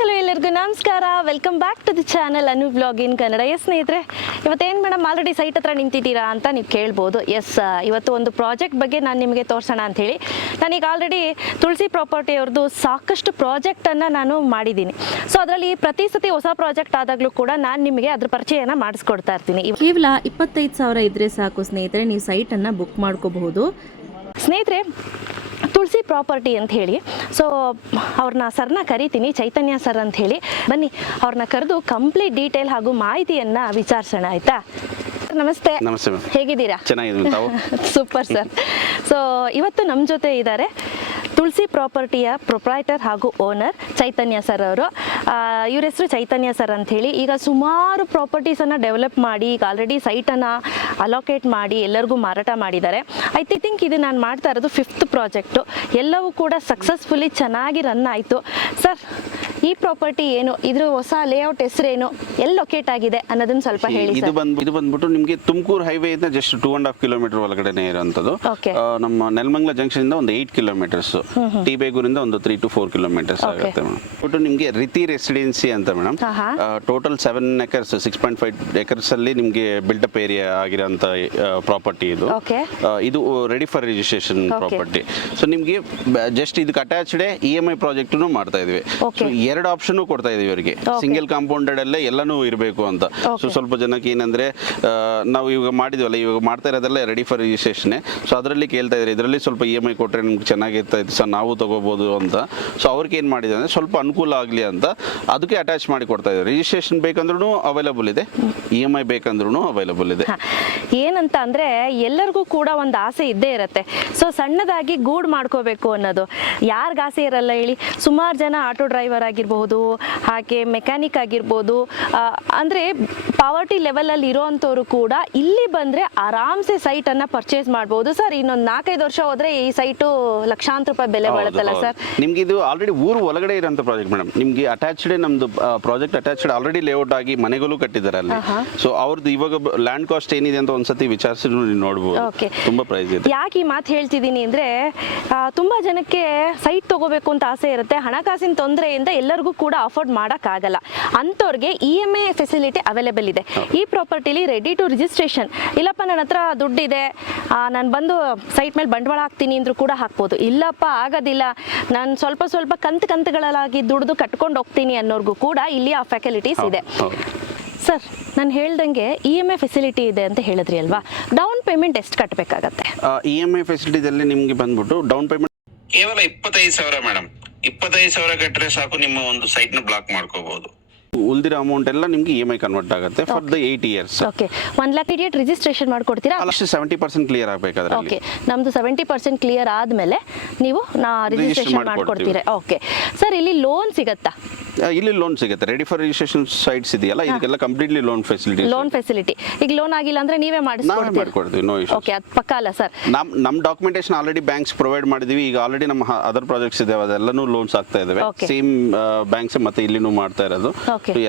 Hello ಎಲ್ಲರಿಗೂ ನಮಸ್ಕಾರ. Welcome back to the channel Anu blog in Kannada S ಸ್ನೇಹಿತರೆ ಇವತ್ತೇನು ಮೇಡಮ್ ಆಲ್ರೆಡಿ ಸೈಟ್ ಹತ್ರ ನಿಂತಿದ್ದೀರಾ ಅಂತ ನೀವು ಕೇಳ್ಬೋದು. ಎಸ್ ಇವತ್ತು ಒಂದು ಪ್ರಾಜೆಕ್ಟ್ ಬಗ್ಗೆ ನಾನು ನಿಮಗೆ ತೋರಿಸೋಣ ಅಂಥೇಳಿ ನಾನೀಗ ಆಲ್ರೆಡಿ ತುಳಸಿ ಪ್ರಾಪರ್ಟಿ ಅವ್ರದ್ದು ಸಾಕಷ್ಟು ಪ್ರಾಜೆಕ್ಟನ್ನು ನಾನು ಮಾಡಿದ್ದೀನಿ. ಸೊ ಅದರಲ್ಲಿ ಪ್ರತಿ ಸತಿ ಹೊಸ ಪ್ರಾಜೆಕ್ಟ್ ಆದಾಗಲೂ ಕೂಡ ನಾನು ನಿಮಗೆ ಅದ್ರ ಪರಿಚಯನ ಮಾಡಿಸ್ಕೊಡ್ತಾ ಇರ್ತೀನಿ. ಕೇವಲ ಇಪ್ಪತ್ತೈದು ಸಾವಿರ ಇದ್ದರೆ ಸಾಕು ಸ್ನೇಹಿತರೆ ನೀವು ಸೈಟನ್ನು ಬುಕ್ ಮಾಡ್ಕೋಬಹುದು. ಸ್ನೇಹಿತರೆ ತುಳಸಿ ಪ್ರಾಪರ್ಟಿ ಅಂತ ಹೇಳಿ. ಸೊ ಅವ್ರನ್ನ ಸರ್ನ ಕರಿತೀನಿ ಚೈತನ್ಯ ಸರ್ ಅಂತ ಹೇಳಿ. ಬನ್ನಿ ಅವ್ರನ್ನ ಕರೆದು ಕಂಪ್ಲೀಟ್ ಡೀಟೇಲ್ ಹಾಗೂ ಮಾಹಿತಿಯನ್ನ ವಿಚಾರಿಸೋಣ ಆಯ್ತಾ? ನಮಸ್ತೆ. ನಮಸ್ತೆ ಹೇಗಿದ್ದೀರಾ? ಚೆನ್ನಾಗಿದ್ದೀನಿ. ಸೂಪರ್ ಸರ್ ಸೊ ಇವತ್ತು ನಮ್ಮ ಜೊತೆ ಇದ್ದಾರೆ ತುಳಸಿ ಪ್ರಾಪರ್ಟಿಯ ಪ್ರೊಪ್ರೈಟರ್ ಹಾಗೂ ಓನರ್ ಚೈತನ್ಯ ಸರ್ ಅವರು. ಇವ್ರ ಹೆಸರು ಚೈತನ್ಯ ಸರ್ ಅಂತ ಹೇಳಿ. ಈಗ ಸುಮಾರು ಪ್ರಾಪರ್ಟೀಸನ್ನು ಡೆವಲಪ್ ಮಾಡಿ, ಈಗ ಆಲ್ರೆಡಿ ಸೈಟನ್ನು ಅಲೋಕೇಟ್ ಮಾಡಿ, ಎಲ್ಲರಿಗೂ ಮಾರಾಟ ಮಾಡಿದ್ದಾರೆ. ಐ ಥಿಂಕ್ ಇದು ನಾನು ಮಾಡ್ತಾ ಇರೋದು ಫಿಫ್ತ್ ಪ್ರಾಜೆಕ್ಟು ಎಲ್ಲವೂ ಕೂಡ ಸಕ್ಸಸ್ಫುಲಿ ಚೆನ್ನಾಗಿ ರನ್ ಆಯಿತು. ಸರ್ ಈ ಪ್ರಾಪರ್ಟಿ ಏನು ಇದ್ರ ಹೊಸ ಲೇಔಟ್ ಹೆಸರೇನು ಎಲ್ಲಿ ಲೊಕೇಟ್ ಆಗಿದೆ ಅನ್ನೋದನ್ನ ಸ್ವಲ್ಪ ಹೇಳಿ ಇದು ಸರ್. ಬಂದ್ ಇದು ಬಂದ್ಬಿಟ್ಟು ನಿಮಗೆ ತುಮಕೂರು ಹೈವೇ ಇಂದ just two and half kilometre ಒಳಗಡೆನೆ ಇರುವಂತದ್ದು ನಮ್ಮ ನೆಲಮಂಗ್ಲ ಜಂಕ್ಷನ್ ಇಂದ ಒಂದು ಏಟ್ ಕಿಲೋಮೀಟರ್ಸ್ ಟಿ ಬೇಗೂರಿಂದ ಒಂದು ತ್ರೀ ಟು ಫೋರ್ ಕಿಲೋಮೀಟರ್ಸ್ ಆಗುತ್ತೆ ಮೇಡಮ್. ಬಟ್ ನಿಮಗೆ ರೀತಿ ರೆಸಿಡೆನ್ಸಿ ಅಂತ madam total seven acres six point five acres ಅಲ್ಲಿ ನಿಮಗೆ ಬಿಲ್ಡಪ್ ಏರಿಯಾ ಆಗಿರೋಂಥ ಪ್ರಾಪರ್ಟಿ ಇದು. ಇದು ready for registration property so ನಿಮಗೆ ಜಸ್ಟ್ ಇದಕ್ಕೆ attached E M I project ಮಾಡ್ತಾ ಇದೀವಿ. ಎರಡು ಆಪ್ಷನ್ ಕೊಡ್ತಾ ಇದೀವಿ ಇವರಿಗೆ ಸಿಂಗಲ್ ಕಾಂಪೌಂಡೆಡ್ ಅಲ್ಲೇ ಎಲ್ಲನೂ ಇರಬೇಕು ಅಂತ. ಸೊ ಸ್ವಲ್ಪ ಜನಕ್ಕೆ ಏನಂದ್ರೆ ನಾವು ಇವಾಗ ಮಾಡಿದ್ವಲ್ಲ ಇವಾಗ ಮಾಡ್ತಾ ಇರೋದೆಲ್ಲ ರೆಡಿ ಫಾರ್ ರಿಜಿಸ್ಟ್ರೇಷನ್ ಸೊ ಅದರಲ್ಲಿ ಕೇಳ್ತಾ ಇದ್ರೆ ಇದರಲ್ಲಿ ಸ್ವಲ್ಪ ಇ ಎಂ ಐ ಕೊಟ್ಟರೆ ನಮ್ಗೆ ಚೆನ್ನಾಗಿರ್ತೈತೆ ಸರ್ ನಾವು ತಗೋಬೋದು ಅಂತ. ಸೊ ಅವ್ರಿಗೆ ಏನು ಮಾಡಿದೆ ಅಂದರೆ ಸ್ವಲ್ಪ ಅನುಕೂಲ ಆಗಲಿ ಅಂತ ಅದಕ್ಕೆ ಅಟ್ಯಾಚ್ ಮಾಡಿ ಕೊಡ್ತಾ ಇದ್ದಾರೆ. ರಿಜಿಸ್ಟ್ರೇಷನ್ ಬೇಕಂದ್ರೂ ಅವೈಲಬಲ್ ಇದೆ ಇ ಎಂ ಐ ಬೇಕಂದ್ರೂ ಅವೈಲಬಲ್ ಇದೆ. ಏನಂತ ಅಂದ್ರೆ ಎಲ್ಲರಿಗೂ ಕೂಡ ಒಂದು ಆಸೆ ಇದ್ದೇ ಇರತ್ತೆ. ಸೊ ಸಣ್ಣದಾಗಿ ಗೂಡ್ ಮಾಡ್ಕೋಬೇಕು ಅನ್ನೋದು. ಯಾರಿಗಾಸೆ ಆಸೆ ಇರಲ್ಲ ಹೇಳಿ. ಸುಮಾರು ಜನ ಆಟೋ ಡ್ರೈವರ್ ಆಗಿರ್ಬಹುದು ಹಾಗೆ ಮೆಕ್ಯಾನಿಕ್ ಆಗಿರ್ಬೋದು ಅಂದರೆ ಪಾವರ್ಟಿ ಲೆವೆಲಲ್ಲಿ ಇರೋವಂಥವ್ರು ಕೂಡ ಇಲ್ಲಿ ಬಂದರೆ ಆರಾಮ್ಸೆ ಸೈಟನ್ನು ಪರ್ಚೇಸ್ ಮಾಡ್ಬೋದು. ಸರ್ ಇನ್ನೊಂದು ನಾಲ್ಕೈದು ವರ್ಷ ಹೋದರೆ ಈ ಸೈಟು ಲಕ್ಷಾಂತರ ರೂಪಾಯಿ ಬೆಲೆ ಬಾಳುತ್ತಲ್ಲ ಸರ್ ನಿಮ್ಗೆ ಇದು ಆಲ್ರೆಡಿ ಊರು ಒಳಗಡೆ ಇರೋಂಥ ಪ್ರಾಜೆಕ್ಟ್ ಮೇಡಮ್ ನಿಮಗೆ ಅಟ್ಯಾಚ್ಡ್ ನಮ್ಮದು ಪ್ರಾಜೆಕ್ಟ್ ಅಟ್ಯಾಚ್ಡ್ ಆಲ್ರೆಡಿ ಲೇಔಟ್ ಆಗಿ ಮನೆಗಳು ಕಟ್ಟಿದ್ದಾರೆ ಅಲ್ಲಿ. ಸೊ ಅವ್ರದ್ದು ಇವಾಗ ಲ್ಯಾಂಡ್ ಕಾಸ್ಟ್ ಏನಿದೆ ಅಂತ ಒಂದ್ಸತಿ ವಿಚಾರಿಸಿದ್ರು ನೋಡ್ಬೋದು. ತುಂಬಾ ಪ್ರೈಸ್ ಇದೆ. ಯಾಕೆ ಈ ಮಾತು ಹೇಳ್ತಿದ್ದೀನಿ ಅಂದರೆ ತುಂಬ ಜನಕ್ಕೆ ಸೈಟ್ ತಗೋಬೇಕು ಅಂತ ಆಸೆ ಇರುತ್ತೆ. ಹಣಕಾಸಿನ ತೊಂದರೆಯಿಂದ ಎಲ್ಲರಿಗೂ ಕೂಡ ಅಫೋರ್ಡ್ ಮಾಡೋಕ್ಕಾಗಲ್ಲ. ಅಂಥವ್ರಿಗೆ E M I facility available ಇದೆ. ಈ ಪ್ರಾಪರ್ಟಿಲಿ ರೆಡಿ ಟು ರಿಜಿಸ್ಟ್ರೇಷನ್ ಇಲ್ಲಪ್ಪ ನನ್ನ ಹತ್ರ ದುಡ್ಡಿದೆ. ನಾನು ಬಂದು ಸೈಟ್ ಮೇಲೆ ಬಂಡವಾಳ ಹಾಕ್ತೀನಿ ಅಂದರೂ ಕೂಡ ಹಾಕ್ಬೋದು. ಇಲ್ಲಪ್ಪ ಆಗೋದಿಲ್ಲ. ನಾನು ಸ್ವಲ್ಪ ಸ್ವಲ್ಪ ಕಂತು ಕಂತುಗಳಾಗಿ ದುಡ್ದು ಕಟ್ಕೊಂಡು ಹೋಗ್ತೀನಿ ಅನ್ನೋರ್ಗೂ ಕೂಡ ಇಲ್ಲಿ ಆ ಫೆಸಿಲಿಟೀಸ್ ಇದೆ. ಸರ್ ನಾನು ಹೇಳ್ದಂಗೆ ಇ ಎಂ ಐ ಫೆಸಿಲಿಟಿ ಇದೆ ಅಂತ ಹೇಳಿದ್ರಿ ಅಲ್ವಾ? ಡೌನ್ ಪೇಮೆಂಟ್ ಎಷ್ಟು ಕಟ್ಟಬೇಕಾಗತ್ತೆ ಇ ಎಂ ಐ ಫೆಸಿಲಿಟಿದಲ್ಲಿ ನಿಮಗೆ ಬಂದ್ಬಿಟ್ಟು ಡೌನ್ ಪೇಮೆಂಟ್ ಕೇವಲ ಇಪ್ಪತ್ತೈದು ಸಾವಿರ ಮೇಡಮ್. ಇಪ್ಪತ್ತೈದು ಸಾವಿರ ಕಟ್ಟರೆ ಸಾಕು ನಿಮ್ಮ ಒಂದು ಸೈಟ್ನ ಬ್ಲಾಕ್ ಮಾಡ್ಕೋಬಹುದು ಉಳಿದಿರೋ ಅಮೌಂಟ್ ಎಲ್ಲ ನಿಮ್ಗೆ ಇ ಎಂ ಐ ಕನ್ವರ್ಟ್ ಆಗುತ್ತೆ for the eight years okay one lakh immediate registration ಮಾಡ್ಕೊಡ್ತೀರಾ? ಅಷ್ಟು ಸೆವೆಂಟಿ ಪರ್ಸೆಂಟ್ ಕ್ಲಿಯರ್ ಆಗಬೇಕಾದ್ರೆ ಓಕೆ ನಮ್ದು ಸೆವೆಂಟಿ ಪರ್ಸೆಂಟ್ ಕ್ಲಿಯರ್ ಆದಮೇಲೆ ನೀವು ನಾ ರಿಜಿಸ್ಟ್ರೇಷನ್. ಮಾಡ್ಕೊಡ್ತೀರಾ? ಓಕೆ ಸರ್ ಇಲ್ಲಿ ಲೋನ್ ಸಿಗತ್ತಾ? ಇಲ್ಲಿ ಲೋನ್ ಸಿಗುತ್ತೆ. ರೆಡಿ ಫಾರ್ ರಿಜಿಸ್ಟ್ರೇಷನ್ ಸೈಟ್ಸ್ ಇದೆಯಲ್ಲ? ಇದಕ್ಕೆಲ್ಲ completely loan facility loan facility ಈಗ ಲೋನ್ ಆಗಿಲ್ಲ ಅಂದ್ರೆ ನೀವೇ ನಾವೇ ಮಾಡಿಸ್ಕೊಡ್ತೀರಾ ಮಾಡ್ಕೊಡ್ತೀವಿ. ನೋ ಇಶ್ಯೂ ಓಕೆ ಅದು ಪಕ್ಕ ಅಲ್ಲ ಸರ್ ನಮ್ ನಮ್ಮ ಡಾಕ್ಯುಮೆಂಟೇಶನ್ ಆಲ್ರೆಡಿ ಬ್ಯಾಂಕ್ಸ್ ಪ್ರೊವೈಡ್ ಮಾಡಿದೀವಿ. ಈಗ ಆಲ್ರೆಡಿ ನಮ್ಮ ಅದರ್ ಪ್ರಾಜೆಕ್ಟ್ಸ್ ಇದಾವೆ. ಅದೆಲ್ಲನೂ ಲೋನ್ಸ್ ಆಗ್ತಾ ಇದಾವೆ. ಸೇಮ್ ಬ್ಯಾಂಕ್ಸ್ ಮತ್ತೆ ಇಲ್ಲಿನೂ ಮಾಡ್ತಾ ಇರೋದು.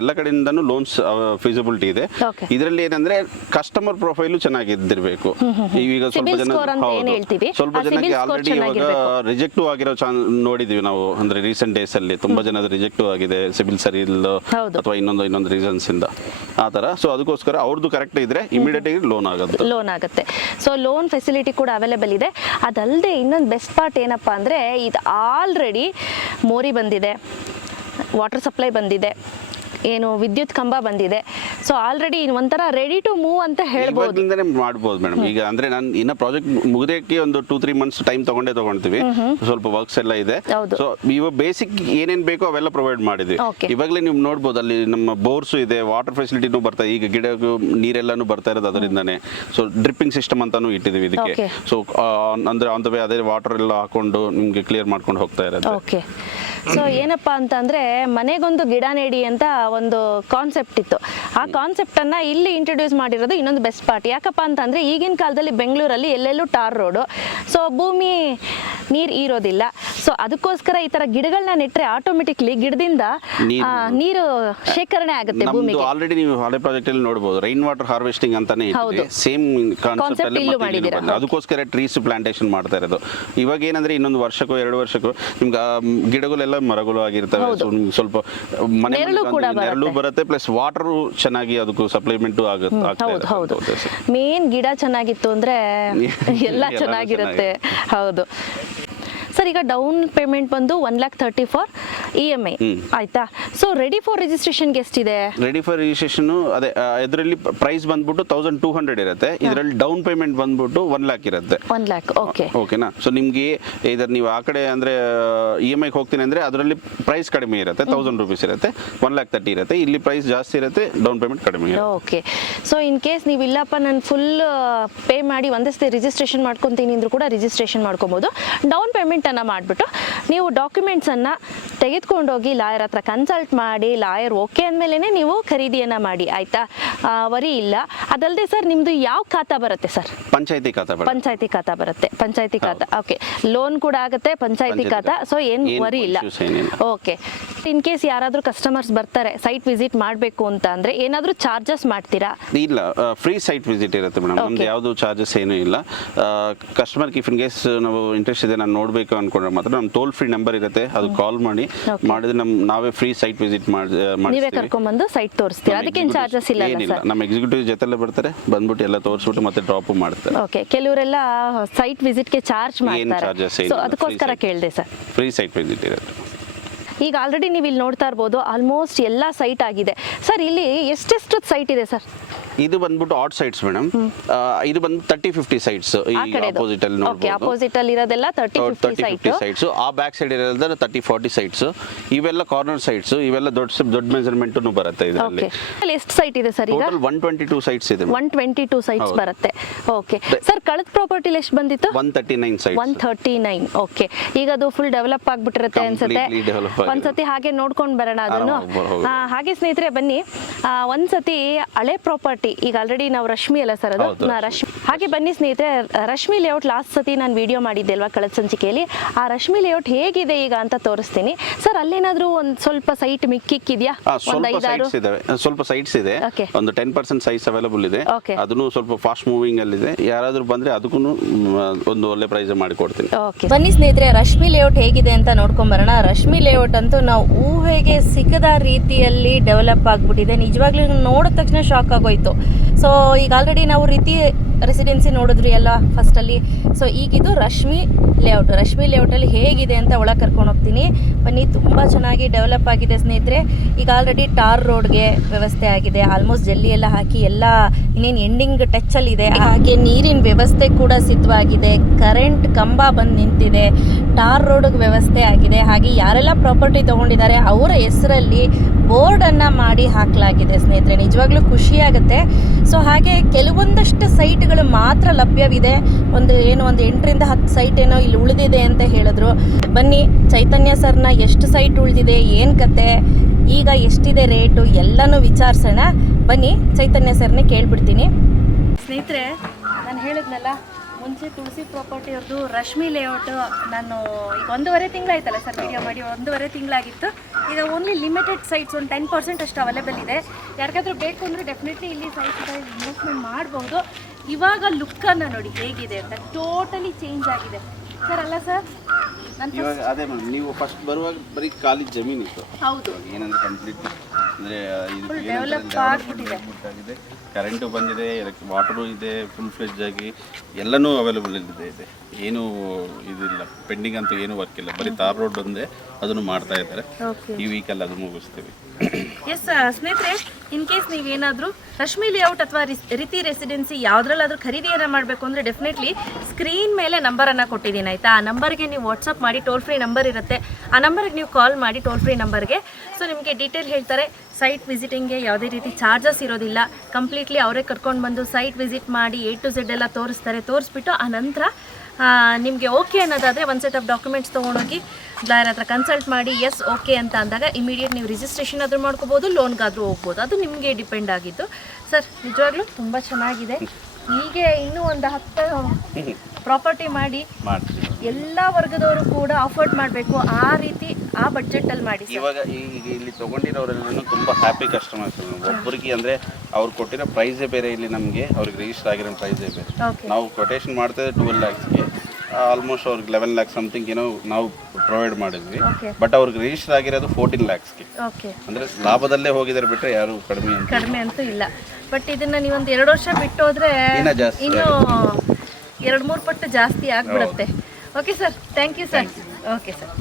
ಎಲ್ಲ ಕಡೆಯಿಂದನೂ ಲೋನ್ಸ್ ಫೀಸಿಬಿಲಿಟಿ ಇದೆ. ಇದರಲ್ಲಿ ಏನಂದ್ರೆ ಕಸ್ಟಮರ್ ಪ್ರೊಫೈಲು ಚೆನ್ನಾಗಿದ್ದಿರಬೇಕು. ಈಗ ಸ್ವಲ್ಪ ಜನ ಸ್ವಲ್ಪ ಜನಕ್ಕೆ ಆಲ್ರೆಡಿ ಇವಾಗ ರಿಜೆಕ್ಟು ರಿಜೆಕ್ಟ್ ಆಗಿರೋ ಚಾನ್ ನೋಡಿದೀವಿ ನಾವು. ಅಂದ್ರೆ ರೀಸೆಂಟ್ ಡೇಸ್ ಅಲ್ಲಿ ತುಂಬಾ ಜನ ರಿಜೆಕ್ಟು ಆಗಿದೆ ಸಿಬಿಲ್ ಸರಿ ಇಲ್ಲ. ಅಥವಾ ಇನ್ನೊಂದು ಇನ್ನೊಂದು ರೀಸನ್ಸ್ ಇಂದ. ಆ ತರ ಸೊ ಅದಕ್ಕೋಸ್ಕರ ಅವ್ರದ್ದು ಕರೆಕ್ಟ್ ಇದ್ರೆ ಇಮಿಡಿಯೇಟ್ ಆಗಿ ಲೋನ್ ಆಗುತ್ತೆ ಲೋನ್ ಆಗುತ್ತೆ. ಸೊ ಲೋನ್ ಫೆಸಿಲಿಟಿ ಕೂಡ ಅವೈಲೇಬಲ್ ಇದೆ. ಅದಲ್ಲದೆ ಇನ್ನೊಂದು ಬೆಸ್ಟ್ ಪಾರ್ಟ್ ಏನಪ್ಪ ಅಂದ್ರೆ ಇದು ಆಲ್ರೆಡಿ ಮೋರಿ ಬಂದಿದೆ. ವಾಟರ್ ಸಪ್ಲೈ ಬಂದಿದೆ. ಏನು ವಿದ್ಯುತ್ ಕಂಬ ಬಂದಿದೆ. ಸೊ ಆಲ್ರೆಡಿ ಒಂಥರ ರೆಡಿ ಟು ಮೂವ್ ಅಂತ ಹೇಳ್ಬೋದು. ಮಾಡ್ಬೋದು ಮೇಡಮ್ ಈಗ ಅಂದ್ರೆ ನಾನು ಇನ್ನ ಪ್ರಾಜೆಕ್ಟ್ ಮುಗಿದಕ್ಕೆ ಒಂದು ಟೂ ತ್ರೀ ಮಂತ್ಸ್ ಟೈಮ್ ತಗೊಂಡೇ ತಗೊಂತೀವಿ. ಸ್ವಲ್ಪ ವರ್ಕ್ಸ್ ಎಲ್ಲ ಇದೆ. ಹೌದು. ಸೊ ಇವಾಗ ಬೇಸಿಕ್ ಏನೇನ್ ಬೇಕೋ ಅವೆಲ್ಲ ಪ್ರೊವೈಡ್ ಮಾಡಿದ್ವಿ. Okay. ಇವಾಗಲೇ ನೀವು ನೋಡ್ಬೋದು ಅಲ್ಲಿ ನಮ್ಮ ಬೋರ್ಸ್ ಇದೆ ವಾಟರ್ ಫೆಸಿಲಿಟಿನೂ ಬರ್ತಾ ಈಗ ಗಿಡಕ್ಕೂ ನೀರೆಲ್ಲಾನು ಬರ್ತಾ ಇರೋದು ಅದರಿಂದಾನೆ. ಸೊ ಡ್ರಿಪ್ಪಿಂಗ್ ಸಿಸ್ಟಮ್ ಅಂತಾನು ಇಟ್ಟಿದೀವಿ ಇದಕ್ಕೆ. Okay. ಸೊ ಅಂದ್ರೆ ಆನ್ ದ ವೇ ಅದೇ ವಾಟರ್ ಎಲ್ಲ ಹಾಕೊಂಡು ನಿಮ್ಗೆ ಕ್ಲಿಯರ್ ಮಾಡ್ಕೊಂಡು ಹೋಗ್ತಾ ಇರೋದು. ಓಕೆ ಸೊ ಏನಪ್ಪ ಅಂತಂದ್ರೆ ಮನೆಗೊಂದು ಗಿಡ ನೆಡಿ ಅಂತ ಒಂದು ಕಾನ್ಸೆಪ್ಟ್ ಇತ್ತು. ಆ ಕಾನ್ಸೆಪ್ಟನ್ನು ಇಲ್ಲಿ ಇಂಟ್ರೊಡ್ಯೂಸ್ ಮಾಡಿರೋದು ಇನ್ನೊಂದು ಬೆಸ್ಟ್ ಪಾರ್ಟ್ ಯಾಕಪ್ಪ ಅಂತಂದರೆ ಈಗಿನ ಕಾಲದಲ್ಲಿ ಬೆಂಗಳೂರಲ್ಲಿ ಎಲ್ಲೆಲ್ಲೂ ಟಾರ್ ರೋಡು ಸೊ ಭೂಮಿ ನೀರು ಇರೋದಿಲ್ಲ ಸೊ ಅದಕ್ಕೋಸ್ಕರ ಈ ತರ ಗಿಡಗಳನ್ನ ನೆಟ್ಟರೆ ಆಟೋಮೆಟಿಕ್ಲಿ ಗಿಡದಿಂದ ನೀರು- ಶೇಖರಣೆ ಆಗುತ್ತೆ ಭೂಮಿಗೆ. ಆಲ್ರೆಡಿ ನೀವು ಹಳೆ ಪ್ರಾಜೆಕ್ಟ್ ಅಲ್ಲಿ ನೋಡಬಹುದು ರೈನ್ ವಾಟರ್ ಹಾರ್ವೆಸ್ಟಿಂಗ್ ಅಂತಾನೆ. ಸೇಮ್ ಕಾನ್ಸೆಪ್ಟ್ ಅಲ್ಲಿ. ಅದಕ್ಕೋಸ್ಕರ ಟ್ರೀಸ್ ಪ್ಲಾಂಟೇಶನ್ ಮಾಡ್ತಾ ಇರೋದು. ಇವಾಗ ಏನಂದ್ರೆ ಇನ್ನೊಂದು ವರ್ಷಕ್ಕೂ ಎರಡು ವರ್ಷಕ್ಕೂ ನಿಮ್ಗೆ ಗಿಡಗಳೆಲ್ಲ ಮರಗಳು ಆಗಿರ್ತವೆ. ಸ್ವಲ್ಪ ಮನೆ ನೆರಳು ಬರುತ್ತೆ. ಪ್ಲಸ್ ವಾಟರ್ ಚೆನ್ನಾಗಿ ಅದಕ್ಕೂ ಸಪ್ಲಿಮೆಂಟ್ ಆಗುತ್ತೆ. ಮೇನ್ ಗಿಡ ಚೆನ್ನಾಗಿತ್ತು ಅಂದ್ರೆ ಎಲ್ಲ ಚೆನ್ನಾಗಿರುತ್ತೆ. ಹೌದು. ಸರ್ ಈಗ ಡೌನ್ ಪೇಮೆಂಟ್ ಬಂದು one lakh thirty four E M I. ಆಯ್ತಾ? ಸೊ ರೆಡಿ ಫಾರ್ ರಿಜಿಸ್ಟ್ರೇಷನ್ಗೆ ಎಷ್ಟಿದೆ? ರೆಡಿ ಫಾರ್ ರಿಜಿಸ್ಟ್ರೇಷನ್ ಅದೇ ಇದರಲ್ಲಿ ಪ್ರೈಸ್ ಬಂದ್ಬಿಟ್ಟು ತೌಸಂಡ್ ಟೂ ಹಂಡ್ರೆಡ್ ಇರುತ್ತೆ. ಇದರಲ್ಲಿ ಡೌನ್ ಪೇಮೆಂಟ್ ಬಂದ್ಬಿಟ್ಟು ಒನ್ ಲ್ಯಾಕ್ ಇರುತ್ತೆ. ಒನ್ ಲ್ಯಾಕ್ ಓಕೆ ಓಕೆನಾ ಸೊ ನಿಮಗೆ ಇದರ ನೀವು ಆ ಕಡೆ ಅಂದರೆ ಇ ಎಂ ಐಗೆ ಹೋಗ್ತೀನಿ ಅಂದರೆ ಅದರಲ್ಲಿ ಪ್ರೈಸ್ ಕಡಿಮೆ ಇರುತ್ತೆ ತೌಸಂಡ್ ರುಪೀಸ್ ಇರುತ್ತೆ. ಒನ್ ಲ್ಯಾಕ್ ತರ್ಟಿ ಇರುತ್ತೆ. ಇಲ್ಲಿ ಪ್ರೈಸ್ ಜಾಸ್ತಿ ಇರುತ್ತೆ ಡೌನ್ ಪೇಮೆಂಟ್ ಕಡಿಮೆ ಇರುತ್ತೆ. ಓಕೆ ಸೊ ಇನ್ ಕೇಸ್ ನೀವು ಇಲ್ಲಪ್ಪ ನಾನು ಫುಲ್ ಪೇ ಮಾಡಿ ಒಂದಷ್ಟೇ ರಿಜಿಸ್ಟ್ರೇಷನ್ ಮಾಡ್ಕೊತೀನಿ ಅಂದ್ರೂ ಕೂಡ ರಿಜಿಸ್ಟ್ರೇಷನ್ ಮಾಡ್ಕೊಬೋದು. ಡೌನ್ ಪೇಮೆಂಟನ್ನು ಮಾಡಿಬಿಟ್ಟು ನೀವು ಡಾಕ್ಯುಮೆಂಟ್ಸನ್ನು ತೆಗೆದುಕೊಂಡೋಗಿ ಲಾಯರ್ ಹತ್ರ ಕನ್ಸಲ್ಟ್ ಮಾಡಿ ಲಾಯರ್ ಓಕೆ ಅಂದಮೇಲೆ ನೀವು ಖರೀದಿಯನ್ನು ಮಾಡಿ ಆಯಿತಾ? ವರಿ ಇಲ್ಲ. ಅದಲ್ಲದೆ ಸರ್ ನಿಮ್ಮದು ಯಾವ ಖಾತಾ ಬರುತ್ತೆ ಸರ್? ಪಂಚಾಯತಿ ಖಾತಾ ಪಂಚಾಯತಿ ಖಾತಾ ಬರುತ್ತೆ. ಪಂಚಾಯತಿ ಖಾತಾ. ಓಕೆ. ಲೋನ್ ಕೂಡ ಆಗುತ್ತೆ ಪಂಚಾಯತಿ ಖಾತಾ. ಸೊ ಏನು ವರಿ ಇಲ್ಲ. ಓಕೆ. ಇನ್ ಕೇಸ್ ಯಾರಾದರೂ ಕಸ್ಟಮರ್ಸ್ ಬರ್ತಾರೆ ಸೈಟ್ ವಿಸಿಟ್ ಮಾಡಬೇಕು ಅಂತ ಅಂದರೆ ಏನಾದರೂ ಚಾರ್ಜಸ್ ಮಾಡ್ತೀರಾ? ಇಲ್ಲ ಫ್ರೀ ಸೈಟ್ ವಿಸಿಟ್ ಇರುತ್ತೆ ಮೇಡಮ್. ನಮ್ದು. ಯಾವುದು ಚಾರ್ಜಸ್ ಏನೂ ಇಲ್ಲ. ಕಸ್ಟಮರ್ ಇಫ್ ಇನ್ ಕೇಸ್ ನಾವು ಇಂಟ್ರೆಸ್ಟ್ ಇದೆ ನಾನು ನೋಡಬೇಕು ಅನ್ಕೊಂಡ್ರೆ ಮಾತ್ರ ನಮ್ಮ ಟೋಲ್ ಫ್ರೀ ನಂಬರ್ ಇರುತ್ತೆ. ಅದು ಕಾಲ್ ಮಾಡಿ. ಮಾಡಿದ್ರೆ ನಮ್ ನಾವೇ ಫ್ರೀ ಸೈಟ್ ವಿಸಿಟ್ ಮಾಡಿ ನೀವೇ ಬಂದು ಸೈಟ್ ತೋರಿಸ್ತೀರಾ? ಅದಕ್ಕೆ ಚಾರ್ಜಸ್ ಇಲ್ಲ ಏನಿಲ್ಲ. ನಮ್ಮ ಎಕ್ಸಿಕ್ಯೂಟಿವ್ ಜೊತೆಲ್ಲೇ ಬರ್ತಾರೆ ಬಂದ್ಬಿಟ್ಟು ಎಲ್ಲ ತೋರಿಸ್ಬಿಟ್ಟು ಮತ್ತೆ ಡ್ರಾಪ್ ಮಾಡ್ತಾರೆ. ಓಕೆ ಕೆಲವರೆಲ್ಲ ಸೈಟ್ ವಿಸಿಟ್ಗೆ ಚಾರ್ಜ್ ಮಾಡ್ತಾರೆ. ಸೊ ಅದಕ್ಕೋಸ್ಕರ ಕೇಳಿದೆ ಸರ್. ಫ್ರೀ ಸೈಟ್ ವಿಸಿಟ್ ಇರುತ್ತೆ ಈಗ ಆಲ್ರೆಡಿ ನೀವು ಇಲ್ಲಿ ನೋಡ್ತಾ ಇರ್ಬೋದು ಆಲ್ಮೋಸ್ಟ್ ಎಲ್ಲ ಸೈಟ್ ಆಗಿದೆ. ಸರ್ ಇಲ್ಲಿ ಎಷ್ಟೆಷ್ಟು ಸೈಟ್ ಇದೆ ಸರ್? ಇದು ಬಂದ್ಬಿಟ್ಟು ಆಟ್ ಸೈಟ್ಸ್ ಮೇಡಮ್ ಇದು ಬಂದು ತರ್ಟಿ ಫಿಫ್ಟಿ ಸೈಟ್ಸ್ ಈ ಅಪೋಸಿಟ್ ಅಲ್ಲಿ ಓಕೆ ನೋಡ್ಬೋದು ಅಪೋಸಿಟ್ ಅಲ್ಲಿ ಇರೋದೆಲ್ಲ thirty fifty thirty site sites ಆ ಬ್ಯಾಕ್ ಸೈಡ್ ಇರೋದ್ರೆ ತರ್ಟಿ ಫಾರ್ಟಿ ಸೈಟ್ಸ್ ಇವೆಲ್ಲ ಕಾರ್ನರ್ ಸೈಟ್ಸ್ ಇವೆಲ್ಲ ದೊಡ್ಡ ದೊಡ್ಡ ಮೆಜರ್ಮೆಂಟ್ ಬರುತ್ತೆ ಇದರಲ್ಲಿ. ಎಷ್ಟು ಸೈಟ್ ಇದೆ ಸರ್ ಈಗ? ಒನ್ ಟ್ವೆಂಟಿ ಟೂ ಸೈಟ್ಸ್ ಇದೆ ಒನ್ ಟ್ವೆಂಟಿ ಟೂ ಸೈಟ್ಸ್ ಬರುತ್ತೆ. ಓಕೆ ಸರ್ ಕಳೆದ ಪ್ರಾಪರ್ಟಿ ಎಷ್ಟು ಬಂದಿತ್ತು? One thirty nine one sites thirty nine okay ಈಗ ಅದು ಫುಲ್ ಡೆವಲಪ್ ಆಗ್ಬಿಟ್ಟಿರುತ್ತೆ ಅನ್ಸುತ್ತೆ. ಒಂದ್ಸತಿ ಹಾಗೆ ನೋಡ್ಕೊಂಡು ಬರೋಣ ಅದನ್ನು. ಹಾಗೆ ಸ್ನೇಹಿತರೆ ಬನ್ನಿ. ಒಂದ್ಸತಿ ಹಳೆ ಪ್ರಾಪರ್ಟಿ ಈಗ ಆಲ್ರೆಡಿ ನಾವು ರಶ್ಮಿ ಅಲ್ಲ ಸರ್ ಅದು. ರಶ್ಮಿ. ಹಾಗೆ ಬನ್ನಿ ಸ್ನೇಹಿತರೆ ರಶ್ಮಿ ಲೇಔಟ್ ಲಾಸ್ಟ್ ಸತಿ ನಾನು ವಿಡಿಯೋ ಮಾಡಿದ್ದೆ ಅಲ್ವಾ ಕಳೆದ ಸಂಚಿಕೆಯಲ್ಲಿ? ಆ ರಶ್ಮಿ ಲೇಔಟ್ ಹೇಗಿದೆ ಈಗ ಅಂತ ತೋರಿಸ್ತೀನಿ. ಸರ್ ಅಲ್ಲೇನಾದ್ರೂ ಒಂದ್ ಸ್ವಲ್ಪ ಸೈಟ್ ಮಿಕ್ಕಿಕ್ಕಿದ್ಯಾ? ಒಂದು ಸ್ವಲ್ಪ ಐದಾರು? ಸೈಟ್ಸ್ ಇದಾವೆ. ಸ್ವಲ್ಪ ಸೈಟ್ಸ್ ಇದೆ. ಒಂದು ಟೆನ್ ಪರ್ಸೆಂಟ್ ಸೈಟ್ಸ್ ಅವೈಲಬಲ್ ಇದೆ. ಅದನ್ನು ಸ್ವಲ್ಪ ಫಾಸ್ಟ್ ಮೂವಿಂಗ್ ಅಲ್ಲಿ ಇದೆ. ಯಾರಾದ್ರೂ ಬಂದ್ರೆ ಅದಕ್ಕೂ ಒಂದು ಒಳ್ಳೆ ಪ್ರೈಸ್ ಮಾಡಿ ಕೊಡ್ತೀನಿ. ಓಕೆ ಬನ್ನಿ ಸ್ನೇಹಿತರೆ ರಶ್ಮಿ ಲೇಔಟ್ ಹೇಗಿದೆ ಅಂತ ನೋಡ್ಕೊಂಬರೋಣ ರಶ್ಮಿ ಲೇಔಟ್ ಅಂತೂ ನಾವು ಊಹೆಗೆ ಸಿಕ್ಕದ ರೀತಿಯಲ್ಲಿ ಡೆವಲಪ್ ಆಗ್ಬಿಟ್ಟಿದೆ. ನಿಜವಾಗ್ಲೂ ನೋಡಿದ ತಕ್ಷಣ ಶಾಕ್ ಆಗೋಯ್ತು. ಸೊ ಈಗ ಆಲ್ರೆಡಿ ನಾವು ರೀತಿ ರೆಸಿಡೆನ್ಸಿ ನೋಡಿದ್ರಿ ಎಲ್ಲ ಫಸ್ಟಲ್ಲಿ ಸೊ ಈಗಿದು ರಶ್ಮಿ ಲೇಔಟ್ ರಶ್ಮಿ ಲೇಔಟಲ್ಲಿ ಹೇಗಿದೆ ಅಂತ ಒಳಗೆ ಕರ್ಕೊಂಡು ಹೋಗ್ತೀನಿ. ಬನ್ನಿ, ತುಂಬ ಚೆನ್ನಾಗಿ ಡೆವಲಪ್ ಆಗಿದೆ ಸ್ನೇಹಿತರೆ. ಈಗ ಆಲ್ರೆಡಿ ಟಾರ್ ರೋಡ್ಗೆ ವ್ಯವಸ್ಥೆ ಆಗಿದೆ. ಆಲ್ಮೋಸ್ಟ್ ಜಲ್ಲಿ ಎಲ್ಲ ಹಾಕಿ ಎಲ್ಲ ಇನ್ನೇನು ಎಂಡಿಂಗ್ ಟಚ್ಚಲ್ಲಿದೆ ಹಾಗೆ ನೀರಿನ ವ್ಯವಸ್ಥೆ ಕೂಡ ಸಿದ್ಧವಾಗಿದೆ. ಕರೆಂಟ್ ಕಂಬ ಬಂದು ನಿಂತಿದೆ. ಟಾರ್ ರೋಡ್ಗೆ ವ್ಯವಸ್ಥೆ ಆಗಿದೆ. ಹಾಗೆ ಯಾರೆಲ್ಲ ಪ್ರಾಪರ್ಟಿ ತೊಗೊಂಡಿದ್ದಾರೆ, ಅವರ ಹೆಸರಲ್ಲಿ ಬೋರ್ಡನ್ನು ಮಾಡಿ ಹಾಕಲಾಗಿದೆ ಸ್ನೇಹಿತರೆ. ನಿಜವಾಗ್ಲೂ ಖುಷಿಯಾಗುತ್ತೆ. ಸೊ ಹಾಗೆ ಕೆಲವೊಂದಷ್ಟು ಸೈಟ್ಗಳು ಮಾತ್ರ ಲಭ್ಯವಿದೆ. ಒಂದು ಏನು ಒಂದು ಎಂಟರಿಂದ ಹತ್ತು ಸೈಟ್ ಏನೋ ಇಲ್ಲಿ ಉಳಿದಿದೆ ಅಂತ ಹೇಳಿದ್ರು. ಬನ್ನಿ, ಚೈತನ್ಯ ಸರ್ನ ಎಷ್ಟು ಸೈಟ್ ಉಳಿದಿದೆ, ಏನು ಕತೆ, ಈಗ ಎಷ್ಟಿದೆ ರೇಟು ಎಲ್ಲನೂ ವಿಚಾರಿಸೋಣ. ಬನ್ನಿ, ಚೈತನ್ಯ ಸರ್ನೇ ಕೇಳ್ಬಿಡ್ತೀನಿ. ಸ್ನೇಹಿತರೆ, ನಾನು ಹೇಳಿದ್ನಲ್ಲ ಮುಂಚೆ ತುಳಸಿ ಪ್ರಾಪರ್ಟಿ ಅವ್ರದ್ದು ರಶ್ಮಿ ಲೇಔಟ್ ನಾನು ಈಗ ಒಂದೂವರೆ ತಿಂಗಳಾಯ್ತಲ್ಲ ಸರ್ ವಿಡಿಯೋ ಮಾಡಿ ಒಂದೂವರೆ ತಿಂಗಳಾಗಿತ್ತು. ಈಗ ಓನ್ಲಿ ಲಿಮಿಟೆಡ್ ಸೈಟ್ಸ್ ಒಂದು ಟೆನ್ ಪರ್ಸೆಂಟ್ ಅಷ್ಟು ಅವೈಲೇಬಲ್ ಇದೆ. ಯಾರಿಗಾದ್ರೂ ಬೇಕು ಅಂದರೆ ಡೆಫಿನೆಟ್ಲಿ ಇಲ್ಲಿ ಸೈಟ್ ಇನ್ವೆಸ್ಟ್ಮೆಂಟ್ ಮಾಡ್ಬೋದು. ಇವಾಗ ಲುಕ್ಕನ್ನು ನೋಡಿ ಹೇಗಿದೆ ಅಂತ ಟೋಟಲಿ ಚೇಂಜ್ ಆಗಿದೆ. ಸರ್ ಅಲ್ಲ ಸರ್ ಇವಾಗ ಅದೇ ಮೇಡಮ್ ನೀವು ಫಸ್ಟ್ ಬರುವಾಗ ಬರೀ ಖಾಲಿ ಜಮೀನ್ ಇತ್ತು ಹೌದು ಏನಂದ್ರೆ ಕಂಪ್ಲೀಟ್ ಅಂದ್ರೆ ಆಗಿದೆ. ಕರೆಂಟು ಬಂದಿದೆ ವಾಟರು ಇದೆ ಫುಲ್ ಫ್ಲೆಜ್ ಆಗಿ ಎಲ್ಲನೂ ಅವೈಲೇಬಲ್ ಇದೆ ಇದೆ. ಏನು ಇದಿಲ್ಲ ಪೆಂಡಿಂಗ್ ಅಂತೂ ಏನು ವರ್ಕ್ ಇಲ್ಲ. ಬರೀ ತಾರ್ ರೋಡ್ ಒಂದೇ ಅದನ್ನು ಮಾಡ್ತಾ ಇದ್ದಾರೆ. ಈ ವೀಕಲ್ಲಿ ಅದು ಮುಗಿಸ್ತೀವಿ. ಎಸ್ ಸ್ನೇಹಿತರೆ ಇನ್ ಕೇಸ್ ನೀವೇನಾದರೂ ರಶ್ಮಿ ಲೇಔಟ್ ಅಥವಾ ರೀತಿ ರೆಸಿಡೆನ್ಸಿ ಯಾವುದ್ರಲ್ಲಾದ್ರೂ ಖರೀದಿಯನ್ನು ಮಾಡಬೇಕು ಅಂದರೆ ಡೆಫಿನೆಟ್ಲಿ ಸ್ಕ್ರೀನ್ ಮೇಲೆ ನಂಬರನ್ನು ಕೊಟ್ಟಿದ್ದೀನಿ, ಆಯಿತಾ? ಆ ನಂಬರ್ಗೆ ನೀವು ವಾಟ್ಸಪ್ ಮಾಡಿ ಟೋಲ್ ಫ್ರೀ ನಂಬರ್ ಇರುತ್ತೆ. ಆ ನಂಬರ್ಗೆ ನೀವು ಕಾಲ್ ಮಾಡಿ ಟೋಲ್ ಫ್ರೀ ನಂಬರ್ಗೆ ಸೊ ನಿಮಗೆ ಡೀಟೇಲ್ ಹೇಳ್ತಾರೆ. ಸೈಟ್ ವಿಸಿಟಿಂಗ್ಗೆ ಯಾವುದೇ ರೀತಿ ಚಾರ್ಜಸ್ ಇರೋದಿಲ್ಲ. ಕಂಪ್ಲೀಟ್ಲಿ ಅವರೇ ಕರ್ಕೊಂಡು ಬಂದು ಸೈಟ್ ವಿಸಿಟ್ ಮಾಡಿ ಎ ಟು ಝೆಡ್ ಎಲ್ಲ ತೋರಿಸ್ತಾರೆ. ತೋರಿಸ್ಬಿಟ್ಟು ಆ ನಂತರ ನಿಮಗೆ ಓಕೆ ಅನ್ನೋದಾದರೆ ಒಂದು ಸೆಟ್ ಆಫ್ ಡಾಕ್ಯುಮೆಂಟ್ಸ್ ತೊಗೊಂಡೋಗಿ ಲಾಯರ್ ಹತ್ರ ಕನ್ಸಲ್ಟ್ ಮಾಡಿ ಎಸ್ ಓಕೆ ಅಂತ ಅಂದಾಗ ಇಮಿಡಿಯೇಟ್ ನೀವು ರಿಜಿಸ್ಟ್ರೇಷನ್ ಆದರೂ ಮಾಡ್ಕೋಬೋದು ಲೋನ್ಗಾದರೂ ಹೋಗ್ಬೋದು. ಅದು ನಿಮಗೆ ಡಿಪೆಂಡ್ ಆಗಿದ್ದು. ಸರ್ ನಿಜವಾಗ್ಲೂ ತುಂಬ ಚೆನ್ನಾಗಿದೆ. ಹೀಗೆ ಇನ್ನೂ ಒಂದು ಹತ್ತು ಪ್ರಾಪರ್ಟಿ ಮಾಡಿ ಎಲ್ಲ ವರ್ಗದವರು ಕೂಡ ಅಫೋರ್ಡ್ ಮಾಡಬೇಕು. ಆ ರೀತಿ ಆ ಬಡ್ಜೆಟಲ್ಲಿ ಮಾಡಿ ಇವಾಗ ಈಗ ಇಲ್ಲಿ ತಗೊಂಡಿರೋರೆಲ್ಲರೂ ತುಂಬ ಹ್ಯಾಪಿ ಕಸ್ಟಮರ್ಸ್ ಒಬ್ಬರಿಗೆ ಅಂದರೆ ಅವ್ರು ಕೊಟ್ಟಿರೋ ಪ್ರೈಸೇ ಬೇರೆ ಇಲ್ಲಿ ನಮಗೆ ಅವ್ರಿಗೆ ರಿಜಿಸ್ಟರ್ ಆಗಿರೋ ಪ್ರೈಸೇ ಬೇರೆ. ನಾವು ಕೊಟೇಶನ್ ಮಾಡ್ತಾ ಟ್ವೆಲ್ ಲ್ಯಾಕ್ಸ್ಗೆ ಆಲ್ಮೋಸ್ಟ್ ಅವ್ರಿಗೆ ಲೆವೆನ್ ಲ್ಯಾಕ್ಸ್ ಸಮಥಿಂಗ್ ಏನೋ ನಾವು ಪ್ರೊವೈಡ್ ಮಾಡಿದ್ವಿ. ಬಟ್ ಅವ್ರಿಗೆ ರಿಜಿಸ್ಟರ್ ಆಗಿರೋದು ಫೋರ್ಟೀನ್ ಲ್ಯಾಕ್ಸ್ಗೆ ಓಕೆ ಅಂದರೆ ಲಾಭದಲ್ಲೇ ಹೋಗಿದ್ರೆ ಬಿಟ್ಟರೆ ಯಾರು ಕಡಿಮೆ ಅಂತ ಕಡಿಮೆ ಅಂತೂ ಇಲ್ಲ. ಬಟ್ ಇದನ್ನ ನೀವೊಂದು ಎರಡು ವರ್ಷ ಬಿಟ್ಟು ಹೋದ್ರೆ ಇನ್ನ ಜಾಸ್ತಿ ಇನ್ನು ಎರಡು ಮೂರು ಪಟ್ಟು ಜಾಸ್ತಿ ಆಗ್ಬಿಡುತ್ತೆ. Okay sir thank you sir okay sir